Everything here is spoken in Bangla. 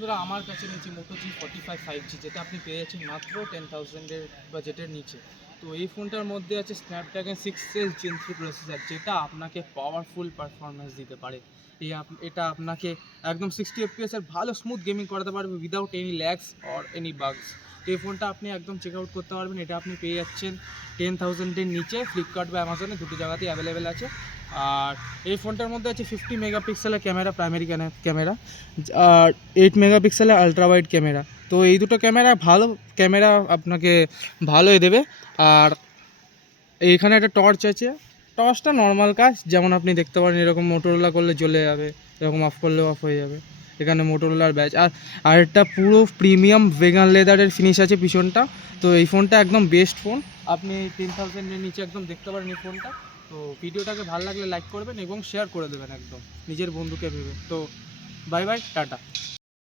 বন্ধুরা আমার কাছে নিয়েছি মোটো G45 5G, যেটা আপনি পেয়ে যাচ্ছেন মাত্র 10,000-এর বাজেটের নিচে। তো এই ফোনটার মধ্যে আছে স্ন্যাপড্রাগন 6 Gen 3 প্রসেসর, যেটা আপনাকে পাওয়ারফুল পারফরমেন্স দিতে পারে। এটা আপনাকে একদম 60 FPS এর ভালো স্মুথ গেমিং করাতে পারবে without any lags or any বাগস। এই ফোনটা আপনি একদম চেক আউট করতে পারবেন। এটা আপনি পেয়ে যাচ্ছেন 10,000-এর নিচে। ফ্লিপকার্ট বা অ্যামাজনে দুটো জায়গাতেই অ্যাভেলেবেল আছে। আর এই ফোনটার মধ্যে আছে 50 মেগাপিক্সেলের ক্যামেরা, প্রাইমারি ক্যামেরা, আর 8 মেগাপিক্সেলের আলট্রা ওয়াইড ক্যামেরা। তো এই দুটো ক্যামেরা ভালো ক্যামেরা আপনাকে ভালোই দেবে। আর এইখানে একটা টর্চ আছে। টর্চটা নর্মাল কাজ, যেমন আপনি দেখতে পারেন এরকম মোটরোলা করলে জ্বলে যাবে, এরকম অফ করলে অফ হয়ে যাবে। এখানে মোটরোলার ব্যাচ। আর একটা পুরো প্রিমিয়াম ভেগান লেদারের ফিনিশ আছে পিছনটা। তো এই ফোনটা একদম বেস্ট ফোন। আপনি 10,000-এর নিচে একদম দেখতে পারেন এই ফোনটা। তো ভিডিওটাকে ভালো লাগলে লাইক করবেন এবং শেয়ার করে দেবেন একদম নিজের বন্ধুকে ভেবে। তো বাই বাই, টাটা।